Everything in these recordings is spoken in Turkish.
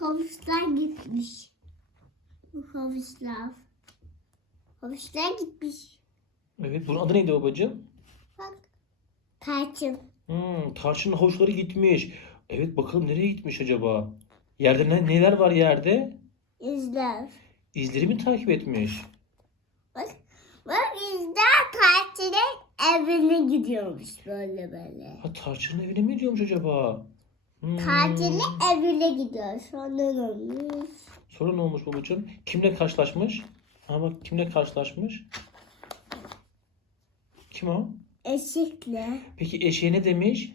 Havuçlar gitmiş. Bu havuçlar. Havuçlar gitmiş. Evet bunun adı neydi babacığım? Bak. Tarçın. Hmm, tarçının havuçları gitmiş. Evet bakalım nereye gitmiş acaba? Yerde ne, neler var yerde? İzler. İzleri mi takip etmiş? Bak. Bak izler tarçının evine gidiyormuş böyle böyle. Ha tarçının evine mi gidiyormuş acaba? Hmm. Tarçının evine gidiyor. Sonra ne olmuş? Sonra ne olmuş babacığım? Kimle karşılaşmış? Ha bak kimle karşılaşmış? Kim o? Eşikle. Peki eşeğe ne demiş?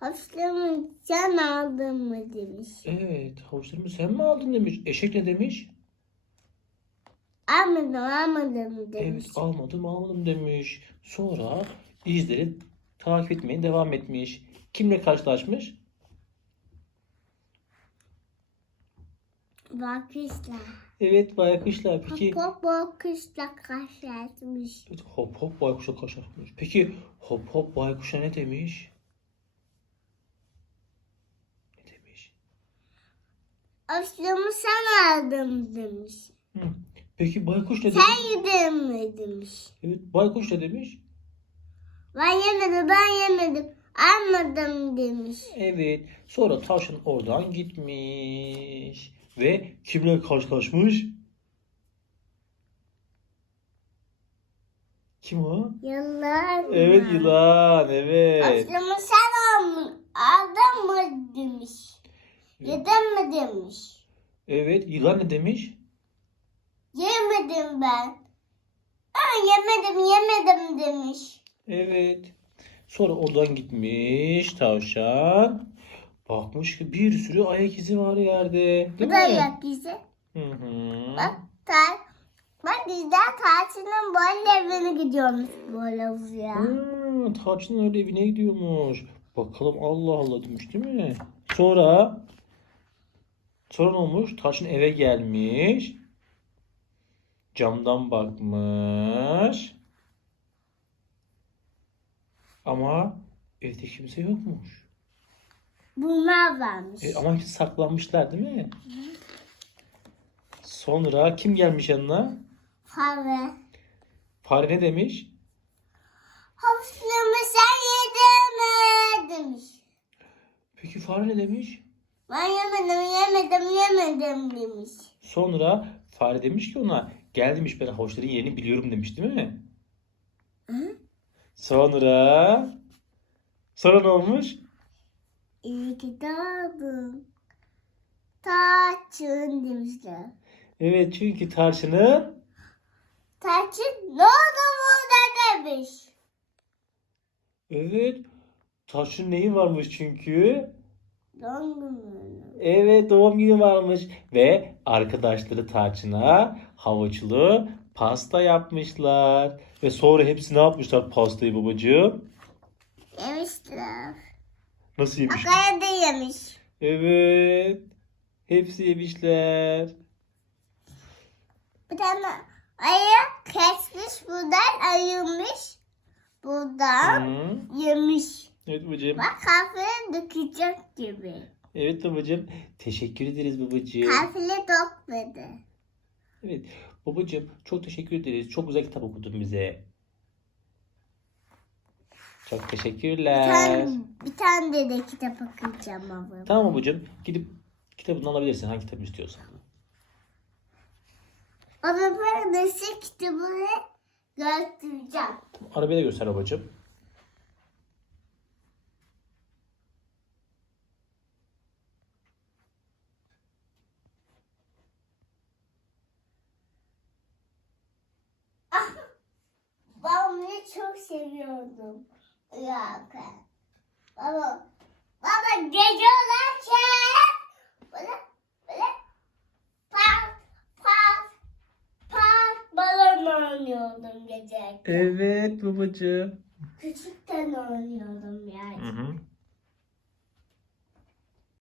Havuçlarımı can aldın mı demiş. Evet havuçlarımı sen mi aldın demiş. Eşek ne demiş? Almadım almadım demiş. Evet almadım almadım demiş. Sonra izleri takip etmeye devam etmiş. Kimle karşılaşmış? Bakışla. Evet baykuşla. Peki Hop bakışla karşılaşmış. Evet, hop hop baykuşla karşılaşmış. Peki hop hop baykuşa ne demiş? Ne demiş? Havuçlarımı sen aldın demiş. Hı. Peki baykuş ne demiş? Sen yedin mi demiş. Evet baykuş ne demiş? Ben yemedim ben yemedim. Almadım demiş. Evet. Sonra tavşan oradan gitmiş. Ve kimle karşılaşmış? Kim o? Yıllar Evet yılan. Evet. Havuçlarımı sen aldın, aldın mı demiş. Yedin mi demiş. Evet yılan ne demiş? Yemedim ben. Aa, yemedim yemedim demiş. Evet. Sonra oradan gitmiş tavşan. Bakmış ki bir sürü ayak izi var yerde. Değil Bu mi? da yak bizi. Hı hı. Bak tar Bak bizden tatilin böyle evine gidiyormuş böyle uzuya. Hmm, Tarçın'ın öyle evine gidiyormuş. Bakalım Allah Allah demiş değil mi? Sonra ne olmuş? Tarçın eve gelmiş. Camdan bakmış. Ama evde kimse yokmuş. Bunlar varmış. E, ama saklanmışlar değil mi? Sonra kim gelmiş yanına? Fare. Fare ne demiş? Havuçluğumu sen yedin mi demiş. Peki fare ne demiş? Ben yemedim yemedim yemedim demiş. Sonra fare demiş ki ona gel demiş ben havuçların yerini biliyorum demiş değil mi? Hı? Sonra sonra ne olmuş? İyi ki doğdun. Taçın demişler. Evet çünkü tarçının Taçın ne oldu burada demiş. evet tarçın neyi varmış çünkü? Doğum günü. Evet doğum günü varmış ve arkadaşları Tarçın'a havuçlu pasta yapmışlar. Ve sonra hepsi ne yapmışlar pastayı babacığım? Yemişler. Nasıl yemiş? Akaya da yemiş. Evet. Hepsi yemişler. Bir tane ayı kesmiş buradan ayırmış. Buradan Hı. yemiş. Evet babacığım. Bak kafaya dökecek gibi. Evet babacığım. Teşekkür ederiz babacığım. Kafile dokmadı. Evet babacığım çok teşekkür ederiz. Çok güzel kitap okudun bize. Çok Bir teşekkürler. tane, bir tane de kitap okuyacağım ama. Tamam babacığım. Gidip kitabını alabilirsin. Hangi kitabı istiyorsan. Ama ben nasıl kitabını göstereceğim. Arabayı da göster babacığım. Ben bunu çok seviyordum. Uyarken. Baba, baba gece olarken böyle böyle pat pat pat balon oynuyordum gece. Evet babacığım. Küçükten oynuyordum yani. Hı hı.